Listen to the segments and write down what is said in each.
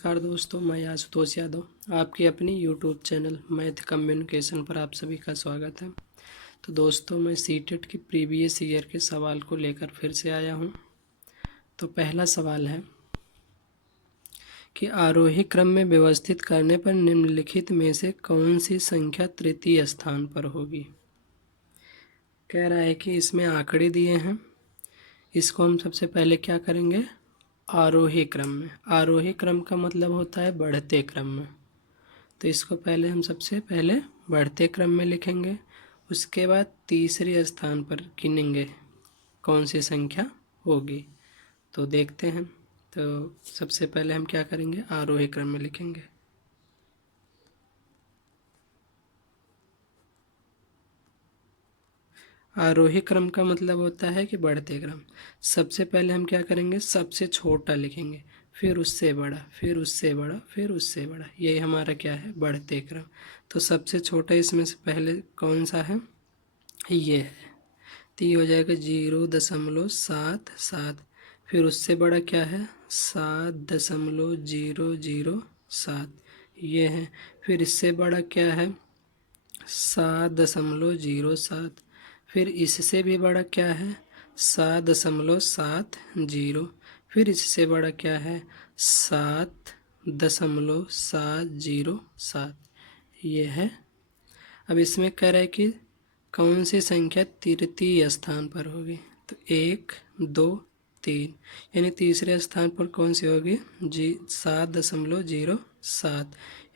नमस्कार दोस्तों, मैं आशुतोष यादव आपकी अपनी यूट्यूब चैनल मैथ कम्युनिकेशन पर आप सभी का स्वागत है। तो दोस्तों, मैं सीटेट की प्रीवियस ईयर के सवाल को लेकर फिर से आया हूं। तो पहला सवाल है कि आरोही क्रम में व्यवस्थित करने पर निम्नलिखित में से कौन सी संख्या तृतीय स्थान पर होगी। कह रहा है कि इसमें आंकड़े दिए हैं, इसको हम सबसे पहले क्या करेंगे, आरोही क्रम में। आरोही क्रम का मतलब होता है बढ़ते क्रम में। तो इसको पहले हम सबसे पहले बढ़ते क्रम में लिखेंगे, उसके बाद तीसरे स्थान पर गिनेंगे कौन सी संख्या होगी। तो देखते हैं। तो सबसे पहले हम क्या करेंगे, आरोही क्रम में लिखेंगे। आरोही क्रम का मतलब होता है कि बढ़ते क्रम। सबसे पहले हम क्या करेंगे, सबसे छोटा लिखेंगे, फिर उससे बड़ा, फिर उससे बड़ा, फिर उससे बड़ा। यही हमारा क्या है, बढ़ते क्रम। तो सबसे छोटा इसमें से पहले कौन सा है, ये है। तो ये हो जाएगा 0.77। फिर उससे बड़ा क्या है, 7.007, ये है। फिर इससे बड़ा क्या है, 7.07। फिर इससे भी बड़ा क्या है, 7.70। फिर इससे बड़ा क्या है, 7.707, ये है। अब इसमें कह रहा है कि कौन सी संख्या तृतीय स्थान पर होगी। तो 1, 2, 3, यानी तीसरे स्थान पर कौन सी होगी, 7.07,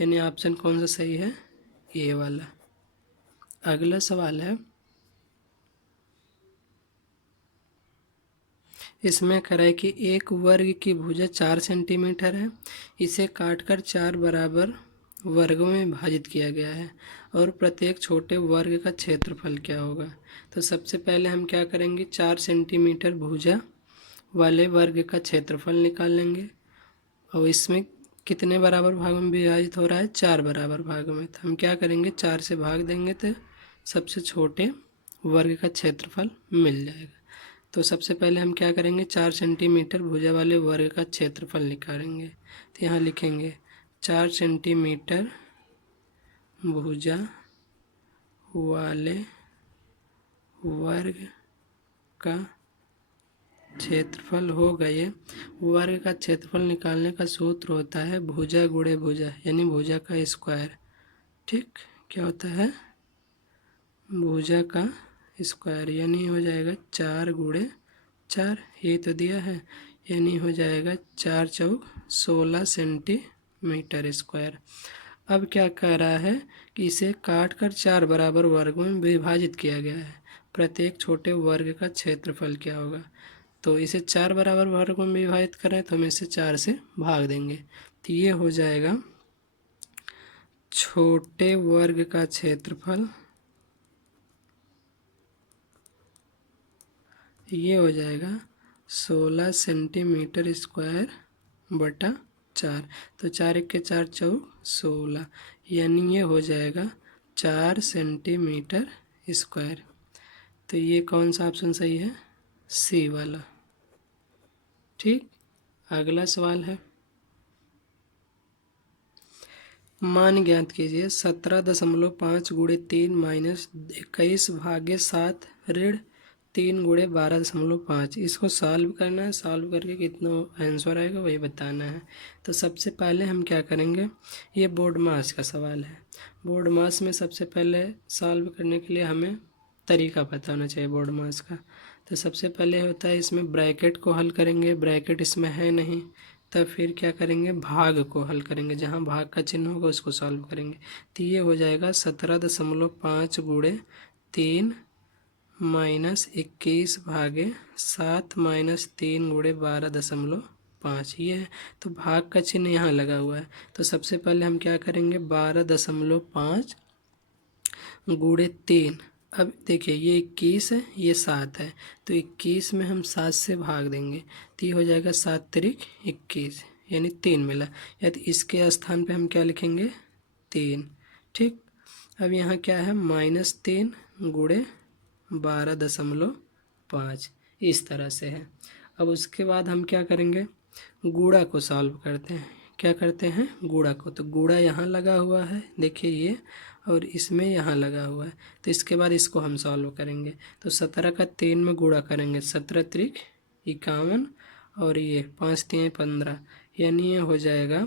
यानी ऑप्शन कौन सा सही है, ये वाला। अगला सवाल है, इसमें कह रहा है कि एक वर्ग की भुजा 4 सेंटीमीटर है, इसे काटकर 4 बराबर वर्गों में विभाजित किया गया है और प्रत्येक छोटे वर्ग का क्षेत्रफल क्या होगा। तो सबसे पहले हम क्या करेंगे, 4 सेंटीमीटर भुजा वाले वर्ग का क्षेत्रफल निकाल लेंगे। और इसमें कितने बराबर भागों में विभाजित हो रहा है, 4 बराबर भागों में। तो हम क्या करेंगे, 4 से भाग देंगे तो सबसे छोटे वर्ग का क्षेत्रफल मिल जाएगा। तो सबसे पहले हम क्या करेंगे, 4 सेंटीमीटर भुजा वाले वर्ग का क्षेत्रफल निकालेंगे। तो यहाँ लिखेंगे 4 सेंटीमीटर भुजा वाले वर्ग का क्षेत्रफल होगा। ये वर्ग का क्षेत्रफल निकालने का सूत्र होता है भुजा गुणे भुजा, यानी भुजा का स्क्वायर। ठीक, क्या होता है, भुजा का स्क्वायर, यानी हो जाएगा 4 गुणे 4, ये तो दिया है, यानी हो जाएगा 4 चौक 16 सेंटीमीटर स्क्वायर। अब क्या कह रहा है कि इसे काट कर 4 बराबर वर्गों में विभाजित किया गया है, प्रत्येक छोटे वर्ग का क्षेत्रफल क्या होगा। तो इसे 4 बराबर वर्गों में विभाजित करें तो हम इसे 4 से भाग देंगे। तो ये हो जाएगा छोटे वर्ग का क्षेत्रफल, ये हो जाएगा 16 सेंटीमीटर स्क्वायर बटा 4। तो 4 1 के 4 चौक 16, यानी ये हो जाएगा 4 सेंटीमीटर स्क्वायर। तो ये कौन सा ऑप्शन सही है, सी वाला। ठीक, अगला सवाल है, मान ज्ञात कीजिए 17.5 गुणे 3 माइनस 21 भागे 7 ऋण 3 गुणे 12.5। इसको सॉल्व करना है, सॉल्व करके कितना आंसर आएगा वही बताना है। तो सबसे पहले हम क्या करेंगे, ये बोर्ड मास का सवाल है। बोर्ड मास में सबसे पहले सॉल्व करने के लिए हमें तरीका पता होना चाहिए बोर्ड मास का। तो सबसे पहले होता है, इसमें ब्रैकेट को हल करेंगे, ब्रैकेट इसमें है नहीं, तब फिर क्या करेंगे, भाग को हल करेंगे, जहाँ भाग का चिन्ह होगा उसको सॉल्व करेंगे। तो ये हो जाएगा 17.5 गुणे 3 माइनस 21 भागे 7 माइनस 3 गुणे 12.5, ये है। तो भाग का चिन्ह यहाँ लगा हुआ है। तो सबसे पहले हम क्या करेंगे, 12.5 गुणे 3। अब देखिए ये 21 है, ये 7 है, तो 21 में हम 7 से भाग देंगे तो ये हो जाएगा 7 तिरिक 21, यानी 3 मिला। या तो इसके स्थान पे हम क्या लिखेंगे, 3। ठीक, अब यहाँ क्या है, -3 गुणे 12.5, इस तरह से है। अब उसके बाद हम क्या करेंगे, गुणा को सॉल्व करते हैं। क्या करते हैं, गुणा को। तो गुणा यहाँ लगा हुआ है, देखिए ये, और इसमें यहाँ लगा हुआ है। तो इसके बाद इसको हम सॉल्व करेंगे। तो 17 का 3 में गुणा करेंगे, 17 त्रिक 51, और ये 5 3 15, यानी ये हो जाएगा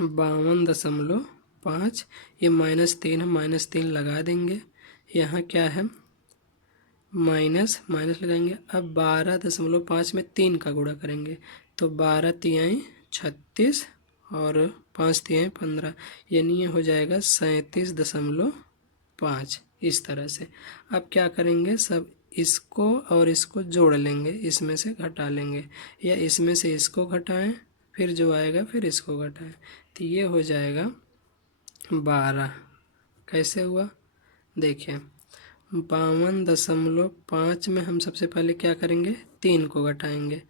52.5। ये -3 है, -3 लगा देंगे। यहाँ क्या है, माइनस माइनस लगाएंगे। अब 12.5 में 3 का गुणा करेंगे, तो 12 तिहाई 36 और 5 तिहाई 15, यानी ये हो जाएगा 37.5। इस तरह से अब क्या करेंगे, सब इसको और इसको जोड़ लेंगे, इसमें से घटा लेंगे, या इसमें से इसको घटाएं, फिर जो आएगा फिर इसको घटाएं। तो ये हो जाएगा 12। कैसे हुआ, देखिए 52.5 में हम सबसे पहले क्या करेंगे, 3 को घटाएंगे।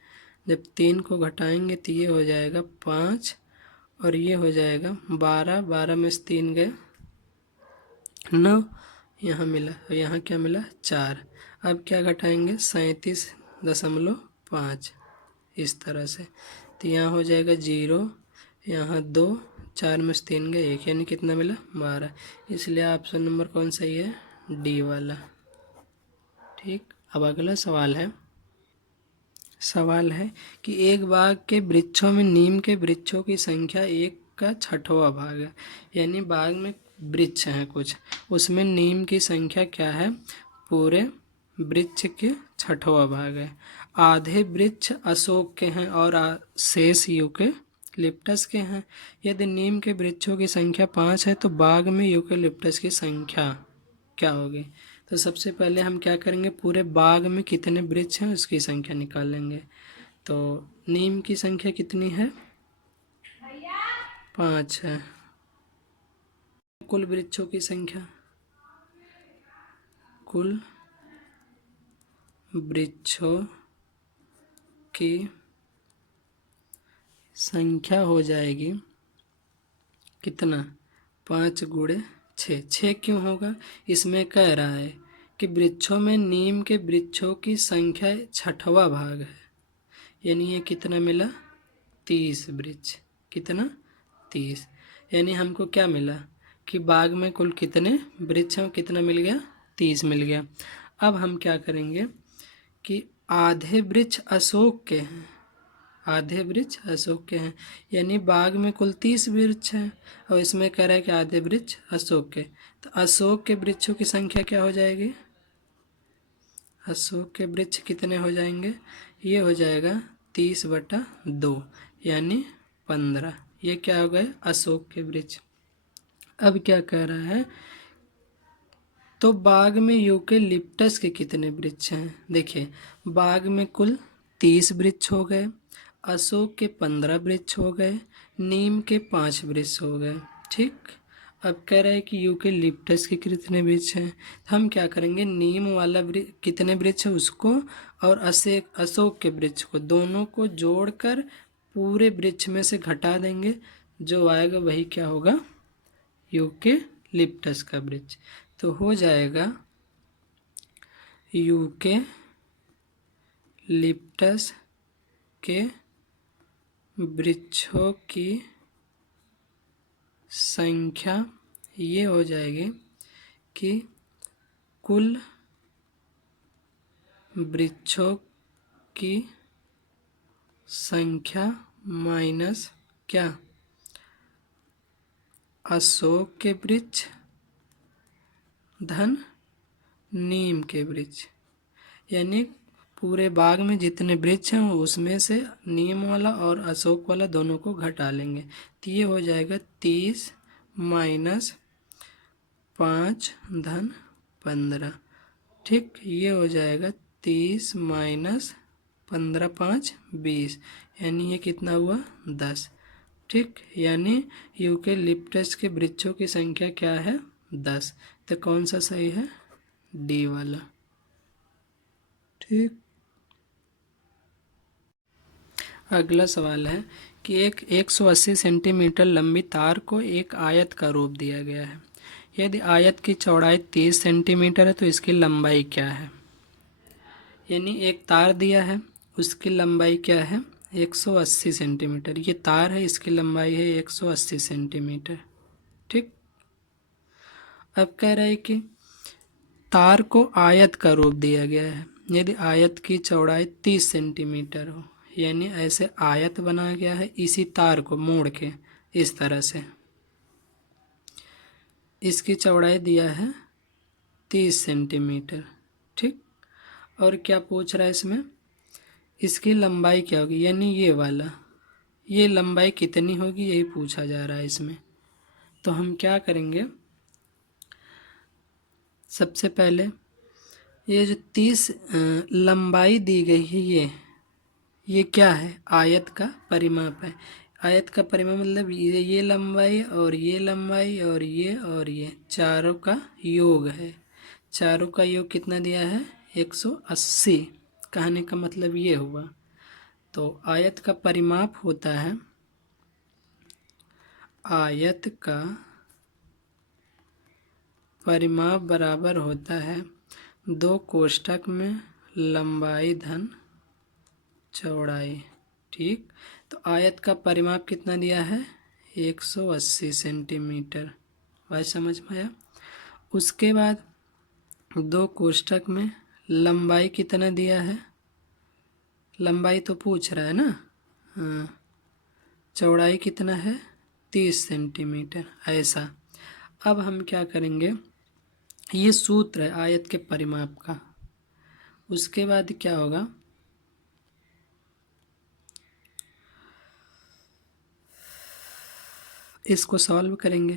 जब 3 को घटाएंगे तो ये हो जाएगा 5, और ये हो जाएगा 12, 12 में से 3 गए 9, यहाँ मिला, और यहाँ क्या मिला 4। अब क्या घटाएंगे, 37.5, इस तरह से। तो यहाँ हो जाएगा 0, यहाँ 2, 4 में से 3 गए 1, यानी कितना मिला 12। इसलिए ऑप्शन नंबर कौन सही है, डी वाला। ठीक, अब अगला सवाल है कि एक बाग के वृक्षों में नीम के वृक्षों की संख्या 1 का 6वां भाग है। यानी बाग में वृक्ष हैं कुछ, उसमें नीम की संख्या क्या है, पूरे वृक्ष के 6वां भाग है। आधे वृक्ष अशोक के हैं और शेष यूकेलिप्टस के हैं। यदि नीम के वृक्षों की संख्या 5 है तो बाग में यूकेलिप्टस की संख्या क्या होगी। तो सबसे पहले हम क्या करेंगे, पूरे बाग में कितने वृक्ष हैं उसकी संख्या निकालेंगे। तो नीम की संख्या कितनी है, 5 है। कुल वृक्षों की संख्या, कुल वृक्षों की संख्या हो जाएगी कितना, 5 गुणे 6। 6 क्यों होगा, इसमें कह रहा है कि वृक्षों में नीम के वृक्षों की संख्या 6वां भाग है, यानी ये कितना मिला, 30 वृक्ष। कितना, 30। यानी हमको क्या मिला कि बाग में कुल कितने वृक्ष हैं, कितना मिल गया, 30 मिल गया। अब हम क्या करेंगे कि आधे वृक्ष अशोक के हैं, आधे वृक्ष अशोक के हैं, यानी बाग में कुल 30 वृक्ष हैं, और इसमें कह रहा है कि आधे वृक्ष अशोक के। तो अशोक के वृक्षों की संख्या क्या हो जाएगी, अशोक के वृक्ष कितने हो जाएंगे, ये हो जाएगा 30/2, यानी 15। ये क्या हो गए, अशोक के वृक्ष। अब क्या कह रहा है, तो बाग में यूकेलिप्टस के कितने वृक्ष हैं। देखिए बाग में कुल 30 वृक्ष हो गए, अशोक के 15 वृक्ष हो गए, नीम के 5 वृक्ष हो गए। ठीक, अब कह रहा है कि यूकेलिप्टस के कितने वृक्ष हैं। हम क्या करेंगे, नीम वाला कितने वृक्ष है उसको, और अशोक के वृक्ष को, दोनों को जोड़कर पूरे वृक्ष में से घटा देंगे, जो आएगा वही क्या होगा, यूकेलिप्टस का वृक्ष। तो हो जाएगा यूकेलिप्टस के वृक्षों की संख्या ये हो जाएगी कि कुल वृक्षों की संख्या माइनस क्या, अशोक के वृक्ष धन नीम के वृक्ष। यानी पूरे बाग में जितने वृक्ष हैं उसमें से नीम वाला और अशोक वाला दोनों को घटा लेंगे। तो ये हो जाएगा 30 - 5 धन 15। ठीक, ये हो जाएगा 30 - 15 5 20, यानी ये कितना हुआ 10। ठीक, यानी यूकेलिप्टस के वृक्षों की संख्या क्या है 10। तो कौन सा सही है, डी वाला। ठीक, अगला सवाल है कि एक 180 सेंटीमीटर लंबी तार को एक आयत का रूप दिया गया है। यदि आयत की चौड़ाई 30 सेंटीमीटर है तो इसकी लंबाई क्या है। यानी एक तार दिया है, उसकी लंबाई क्या है 180 सेंटीमीटर। ये तार है, इसकी लंबाई है 180 सेंटीमीटर। ठीक। अब कह रहा है कि तार को आयत का रूप दिया गया है। यदि आयत की चौड़ाई 30 सेंटीमीटर हो, यानी ऐसे आयत बनाया गया है इसी तार को मोड़ के इस तरह से। इसकी चौड़ाई दिया है 30 सेंटीमीटर। ठीक। और क्या पूछ रहा है इसमें, इसकी लंबाई क्या होगी, यानी ये वाला, ये लंबाई कितनी होगी यही पूछा जा रहा है इसमें। तो हम क्या करेंगे, सबसे पहले ये जो 30 लंबाई दी गई है, ये क्या है, आयत का परिमाप है। आयत का परिमाप मतलब ये लंबाई और ये लंबाई और ये चारों का योग है। चारों का योग कितना दिया है, 180। कहने का मतलब ये हुआ। तो आयत का परिमाप होता है, आयत का परिमाप बराबर होता है 2 कोष्ठक में लंबाई धन चौड़ाई। ठीक। तो आयत का परिमाप कितना दिया है, 180 सेंटीमीटर। बात समझ में आया। उसके बाद 2 कोष्ठक में लंबाई कितना दिया है, लंबाई तो पूछ रहा है ना। हाँ, चौड़ाई कितना है, 30 सेंटीमीटर ऐसा। अब हम क्या करेंगे, ये सूत्र है आयत के परिमाप का। उसके बाद क्या होगा, इसको सॉल्व करेंगे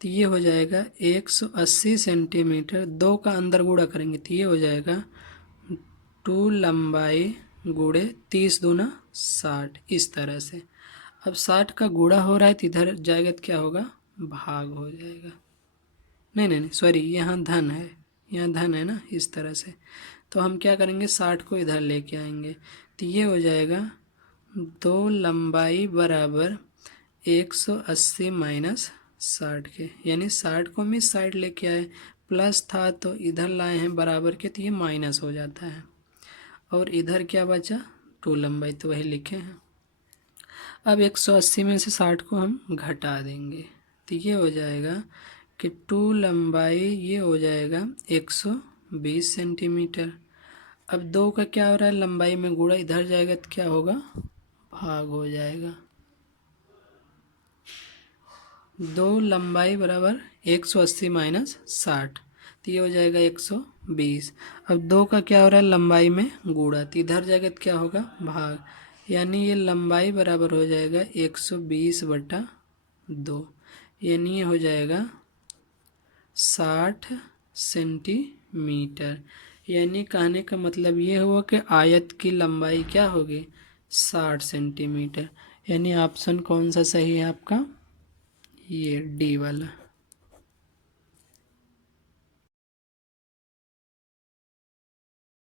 तो ये हो जाएगा 180 सेंटीमीटर। 2 का अंदर गुणा करेंगे तो ये हो जाएगा 2 लंबाई गुणे 30 दूना 60, इस तरह से। अब 60 का गुणा हो रहा है तो इधर जाएगा तो क्या होगा, भाग हो जाएगा। नहीं सॉरी, यहाँ धन है, यहाँ धन है ना, इस तरह से। तो हम क्या करेंगे, 60 को इधर लेके आएंगे तो ये हो जाएगा 2 लंबाई बराबर 180 माइनस 60 के, यानी 60 को हम इस साइड लेके आए, प्लस था तो इधर लाए हैं बराबर के, तो ये माइनस हो जाता है। और इधर क्या बचा, 2 लंबाई, तो वही लिखे हैं। अब 180 में से 60 को हम घटा देंगे तो ये हो जाएगा कि 2 लंबाई, ये हो जाएगा 120 सेंटीमीटर। अब 2 का क्या हो रहा है, लंबाई में गुणा, इधर जाएगा तो क्या होगा, भाग हो जाएगा। 2 लंबाई बराबर 180 माइनस 60, तो ये हो जाएगा 120। अब 2 का क्या हो रहा है, लंबाई में गुणा, तो इधर जाएगा तो क्या होगा, भाग, यानी ये लंबाई बराबर हो जाएगा 120/2, यानी ये हो जाएगा 60 सेंटीमीटर। यानी कहने का मतलब ये हुआ कि आयत की लंबाई क्या होगी, 60 सेंटीमीटर। यानी ऑप्शन कौन सा सही है आपका, ये डी वाला।